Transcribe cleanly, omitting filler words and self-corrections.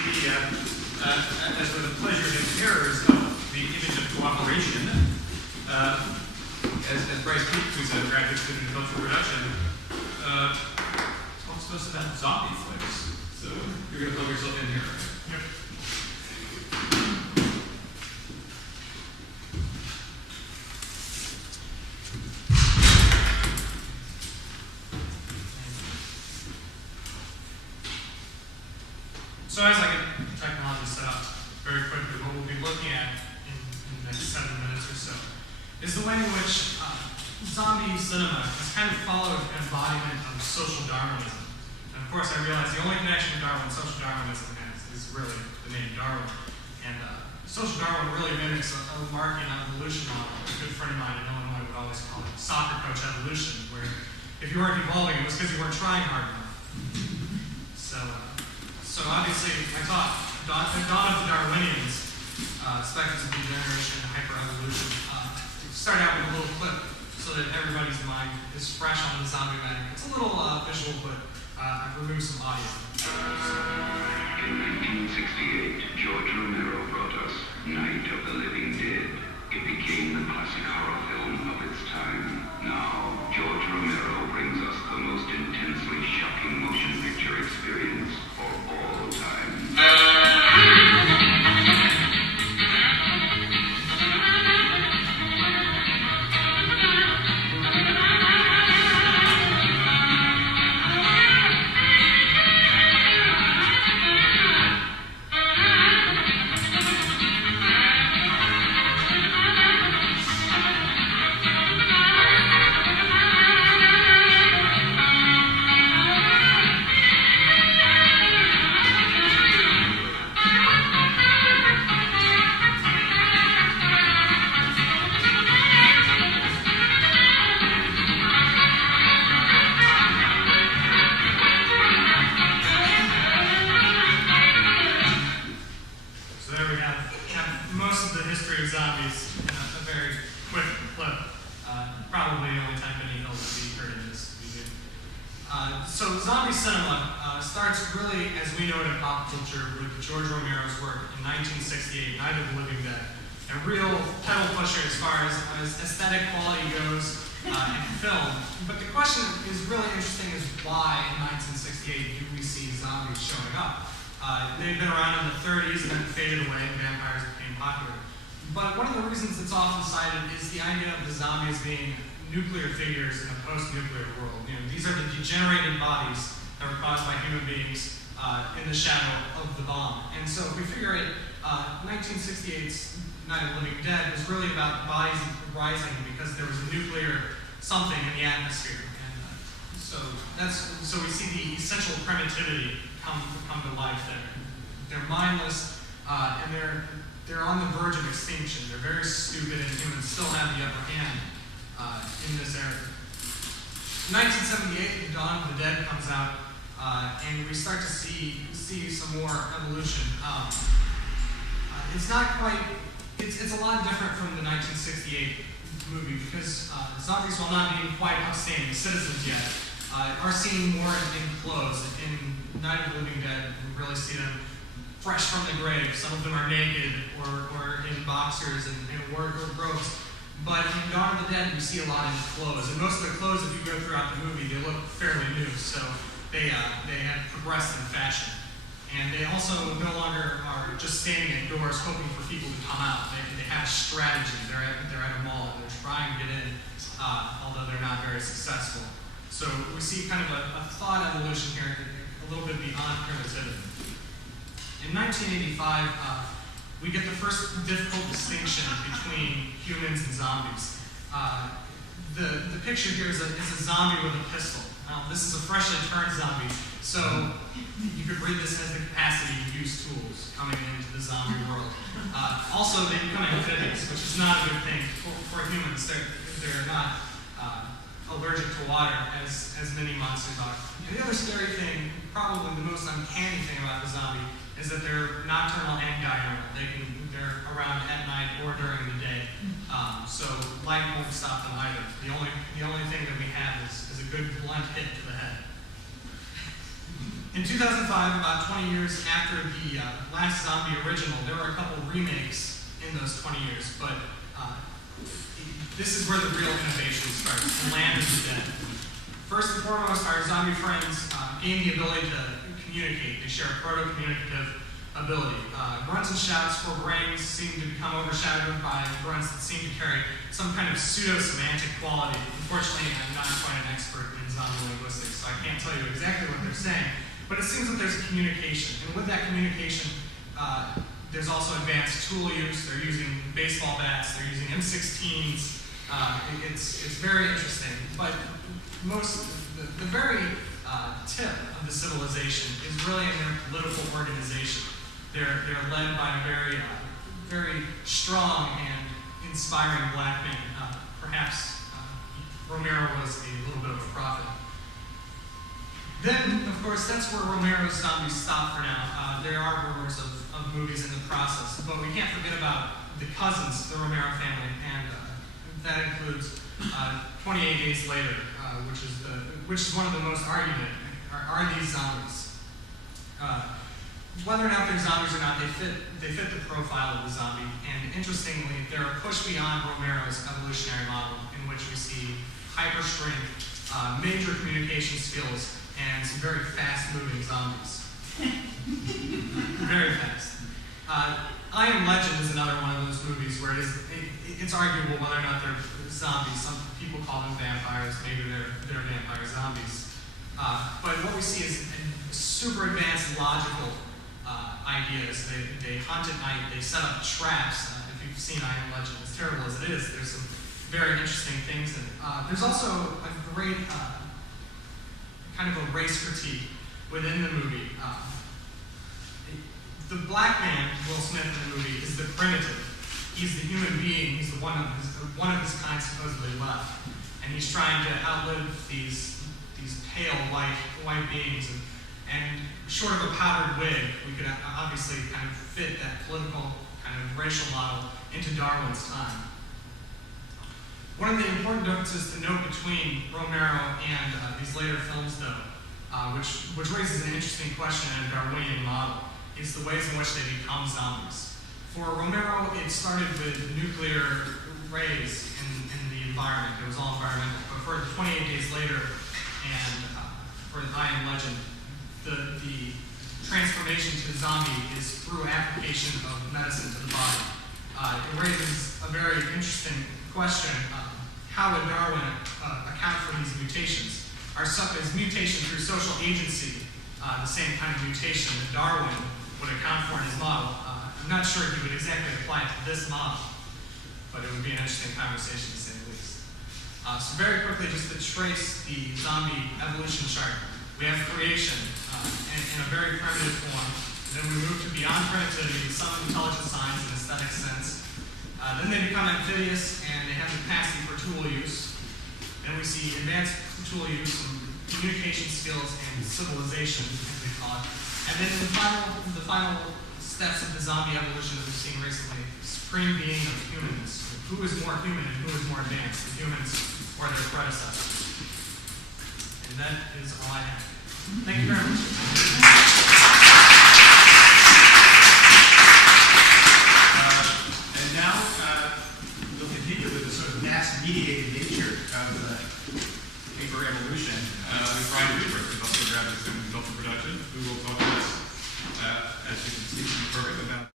as for the pleasures and terrors of the image of cooperation, as Bryce Peake, who's a graduate student in cultural production, talks to us about zombie flicks. So you're going to plug yourself in here. Yep. So as I get technology set up very quickly, what we'll be looking at in the next 7 minutes or so is the way in which zombie cinema has kind of followed an embodiment of social Darwinism. And of course, I realize the only connection to Darwin social Darwinism has is really the name Darwin. And social Darwin really mimics a Lamarckian evolution model. A good friend of mine in Illinois would always call it soccer coach evolution, where if you weren't evolving, it was because you weren't trying hard enough. So obviously, I thought the dawn of the Darwinians, speculative degeneration and hyperevolution, start out with a little clip so that everybody's mind is fresh on the zombie matter. It's a little visual, but I've removed some audio. In 1968, George Romero brought us Night of the Living Dead. It became the classic horror film of its time. Now, George Romero brings us the most intensely shocking motion picture experience for all time. Nuclear figures in a post-nuclear world. You know, these are the degenerated bodies that were caused by human beings in the shadow of the bomb. And so if we figure it, 1968's Night of the Living Dead was really about bodies rising because there was a nuclear something in the atmosphere. And so we see the essential primitivity come to life there. They're mindless and they're on the verge of extinction. They're very stupid, and humans still have the upper hand in this era. In 1978, The Dawn of the Dead comes out, and we start to see some more evolution. It's not quite, it's a lot different from the 1968 movie because zombies, while not being quite upstanding citizens yet, are seen more in clothes. In Night of the Living Dead, we really see them fresh from the grave. Some of them are naked or in boxers and robes. But in Dawn of the Dead, we see a lot in clothes. And most of the clothes, if you go throughout the movie, they look fairly new. So they have progressed in fashion. And they also no longer are just standing at doors hoping for people to come out. They have a strategy. They're at a mall and they're trying to get in, although they're not very successful. So we see kind of a thought evolution here, a little bit beyond primitivity. In 1985, we get the first difficult distinction between humans and zombies. The picture here is a zombie with a pistol. Now, this is a freshly turned zombie, so you could read this as the capacity to use tools coming into the zombie world. Also, they become amphibious, which is not a good thing for humans. They're not allergic to water as many monsters are. And the other scary thing, probably the most uncanny thing about the zombie, is that they're nocturnal and diurnal. They're around at night or during the day. So light won't stop them either. The only thing that we have is a good blunt hit to the head. In In 2005, about 20 years after the last zombie original, there were a couple remakes in those 20 years, but this is where the real innovation starts, the Land of the Dead. First and foremost, our zombie friends gain the ability to communicate. They share a proto-communicative ability. Grunts and shouts for brains seem to become overshadowed by grunts that seem to carry some kind of pseudo-semantic quality. Unfortunately, I'm not quite an expert in zombie linguistics, so I can't tell you exactly what they're saying. But it seems that there's a communication, and with that communication, there's also advanced tool use. They're using baseball bats, they're using M16s. It's very interesting, but the very tip of the civilization is really in their political organization. They're led by a very strong and inspiring black man. Perhaps Romero was a little bit of a prophet. Then, of course, that's where Romero's zombies stop for now. There are rumors of movies in the process, but we can't forget about the cousins, the Romero family, and that includes 28 Days Later, which is one of the most argument. Are these zombies? Whether or not they're zombies or not, they fit the profile of the zombie. And interestingly, they're a push beyond Romero's evolutionary model, in which we see hyper strength, major communication skills, and some very fast-moving zombies. Very fast. I Am Legend is another one of those movies where it's arguable whether or not they're zombies. Some people call them vampires. Maybe they're vampire zombies. But what we see is super advanced logical ideas. They hunt at night. They set up traps. If you've seen I Am Legend, as terrible as it is, there's some very interesting things in it. There's also a great kind of a race critique within the movie. The black man, Will Smith in the movie, is the primitive. He's the human being. He's the one of his kind supposedly left, and he's trying to outlive these pale white beings. And short of a powdered wig, we could obviously kind of fit that political kind of racial model into Darwin's time. One of the important differences to note between Romero and these later films, though, which raises an interesting question in a Darwinian model, is the ways in which they become zombies. For Romero, it started with nuclear rays in the environment. It was all environmental. But for 28 Days Later and for I Am Legend, the transformation to zombie is through application of medicine to the body. It raises a very interesting question. How would Darwin account for these mutations? Is mutation through social agency the same kind of mutation that Darwin would account for in his model? I'm not sure he would exactly apply it to this model, but it would be an interesting conversation to say the least. So very quickly, just to trace the zombie evolution chart, we have creation in a very primitive form. Then we move to beyond primitivity, some intelligent signs and aesthetic sense. Then they become amphibious and they have the capacity for tool use. Then we see advanced tool use, communication skills, and civilization, as we call it. And then the final steps of the zombie evolution that we've seen recently, supreme being of humans. Who is more human and who is more advanced, the humans or their predecessors? And that is all I have. Thank you very much. And now we'll continue with the sort of mass-mediated nature of paper evolution with Brian Peake, who's also graduate student in cultural production, who will talk to us, as you can see from the program, about